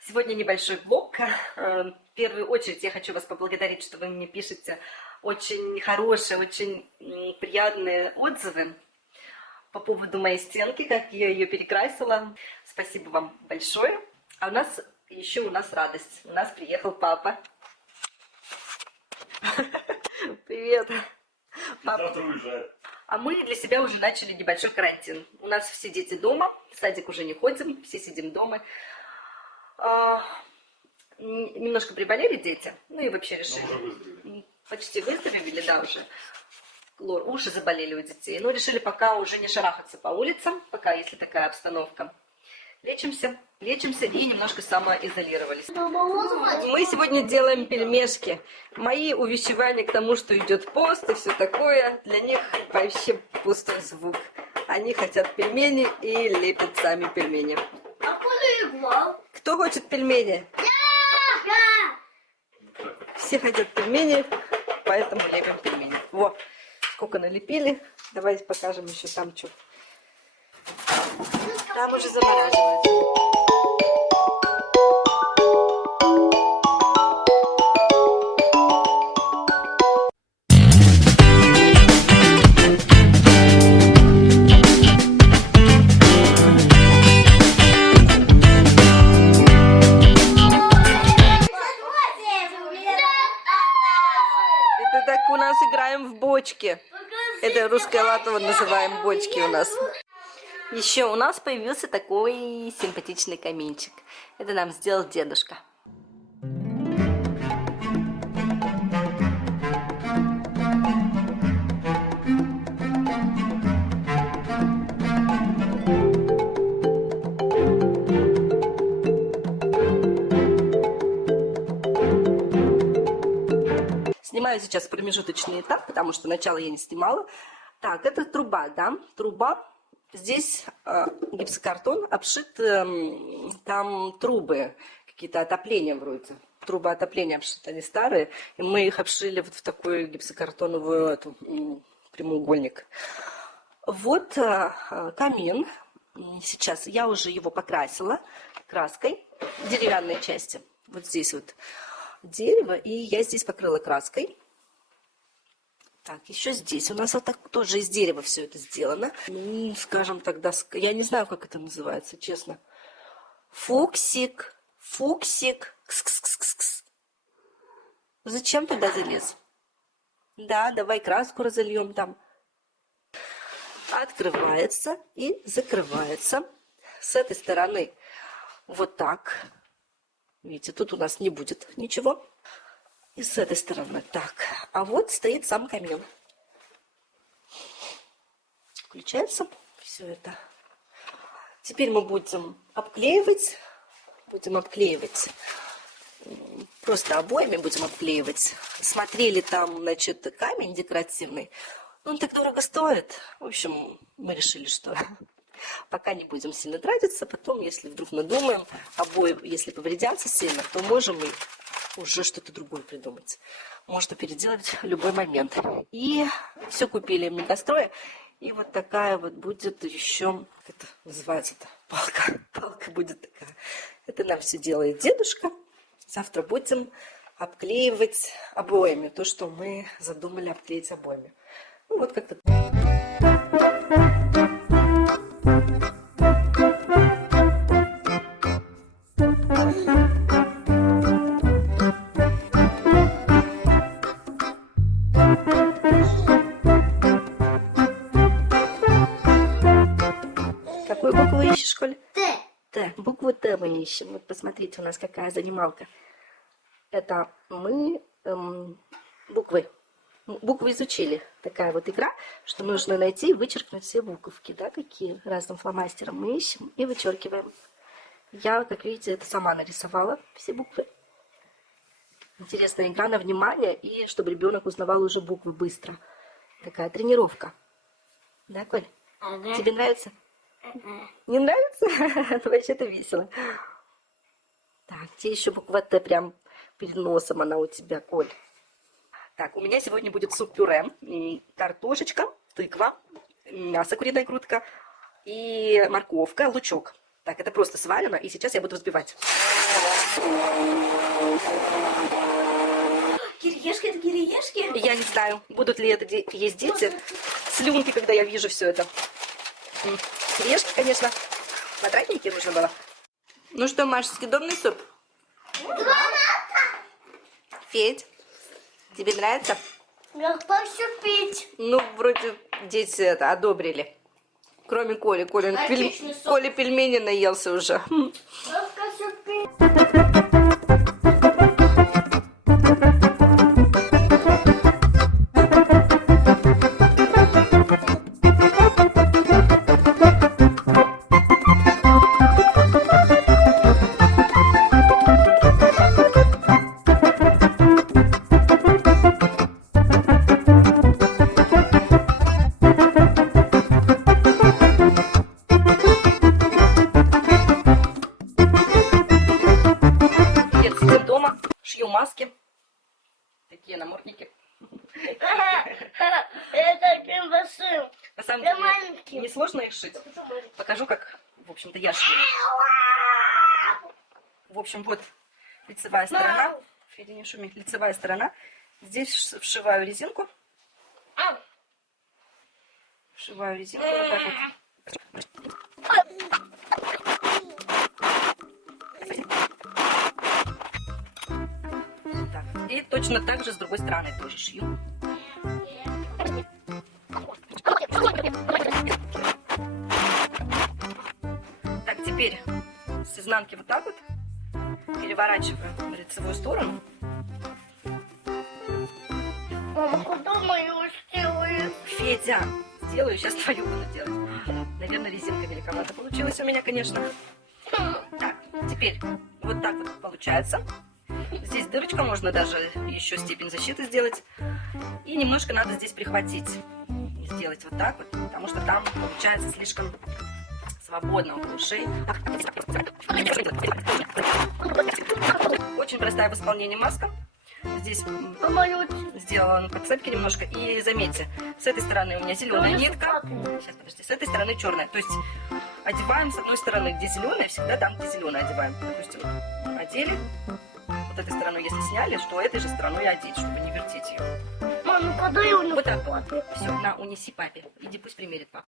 Сегодня небольшой блог. В первую очередь я хочу вас поблагодарить, что вы мне пишете очень хорошие, очень приятные отзывы по поводу моей стенки, как я ее перекрасила. Спасибо вам большое. А у нас радость. У нас приехал папа. Привет. Завтра уезжает. А мы для себя уже начали небольшой карантин. У нас все дети дома, в садик уже не ходим, все сидим дома. Немножко приболели дети, ну и вообще решили. Почти выздоровели, да, уже. Уши заболели у детей. Но решили пока уже не шарахаться по улицам, пока если такая обстановка. Лечимся и немножко самоизолировались. Мы сегодня делаем пельмешки. Мои увещевания к тому, что идет пост и все такое, для них вообще пустой звук. Они хотят пельмени и лепят сами пельмени. Кто хочет пельмени? Я! Все хотят пельмени, поэтому лепим пельмени. Вот, сколько налепили. Давайте покажем еще там что. Там уже замораживается. Это так у нас играем в бочки. Это русское лото называем бочки у нас. Еще у нас появился такой симпатичный каминчик. Это нам сделал дедушка. Снимаю сейчас промежуточный этап, потому что начало я не снимала. Так, это труба, да? Труба. Здесь гипсокартон обшит, там трубы, какие-то отопления вроде. Трубы отопления обшиты, они старые. И мы их обшили вот в такую гипсокартоновую прямоугольник. Вот камин. Сейчас я уже его покрасила краской деревянной части. Вот здесь вот дерево, и я здесь покрыла краской. Так, еще здесь у нас вот так тоже из дерева все это сделано. Ну, скажем тогда, я не знаю, как это называется, честно. Фуксик. Кс-кс-кс-кс. Зачем туда залез? Да, давай краску разольем там. Открывается и закрывается. С этой стороны вот так. Видите, тут у нас не будет ничего. И с этой стороны так. А вот стоит сам камин. Включается все это. Теперь мы будем обклеивать. Просто обоями будем обклеивать. Смотрели там, значит, камень декоративный. Он так дорого стоит. В общем, мы решили, что пока не будем сильно тратиться. Потом, если вдруг надумаем, обои, если повредятся сильно, то можем и уже что-то другое придумать. Можно переделать в любой момент. И все купили в Мегастрое. И вот такая вот будет еще, как это называется-то, палка. Палка будет такая. Это нам все делает дедушка. Завтра будем обклеивать обоями. То, что мы задумали обклеить обоями. Ну вот как-то. Какую букву ищешь в школе? Т. Т. Букву Т мы ищем. Вот посмотрите, у нас какая занималка. Это мы буквы изучили. Такая вот игра, что нужно найти и вычеркнуть все буковки, да, какие разным фломастером мы ищем и вычеркиваем. Я, как видите, это сама нарисовала все буквы. Интересная игра на внимание и чтобы ребенок узнавал уже буквы быстро. Такая тренировка. Да, Коль? Ага. Тебе нравится? Не нравится? Вообще-то весело. Так, где еще буква Т прям перед носом она у тебя, Коль? Так, у меня сегодня будет суп-пюре, картошечка, тыква, мясо, куриная грудка и морковка, лучок. Так, это просто сварено, и сейчас я буду взбивать. Кириешки, это кириешки? Я не знаю, будут ли это есть дети. Слюнки, когда я вижу все это. Кириешки, конечно, квадратненькие нужно было. Ну что, Маш, съедобный суп? Федь, тебе нравится? Я хочу пить. Ну, вроде дети это одобрили. Кроме Коли. Отличный суп. Коля пельмени наелся уже. Я хочу пить. Я сидим дома, шью маски. Такие намордники. Это таким большим. На самом Я деле, маленький. не сложно их шить. Покажу, как, в общем-то, я шью. В общем, вот лицевая сторона. Федя, не шуми. Лицевая сторона. Здесь вшиваю резинку. Вшиваю резинку вот так вот. Так. И точно так же с другой стороны тоже шью. Так, теперь с изнанки вот так вот переворачиваю на лицевую сторону. Мама, куда мою сделаю? Федя, сделаю, сейчас твою буду делать. Наверное, резинка великовата получилась у меня, конечно. Так, теперь вот так вот получается. Здесь дырочка, можно даже еще степень защиты сделать. И немножко надо здесь прихватить. Сделать вот так вот, потому что там получается слишком свободно около шеи. Очень простая в исполнении маска. Здесь сделала подцепки немножко. И заметьте, с этой стороны у меня зеленая нитка. Сейчас, подожди, с этой стороны черная. То есть одеваем с одной стороны, где зеленая, всегда там, где зеленая одеваем. Допустим, одели. Вот этой стороной, если сняли, что этой же стороной одеть, чтобы не вертеть ее. Мама, куда я Вот так вот. Все, на, унеси папе. Иди, пусть примерит папа.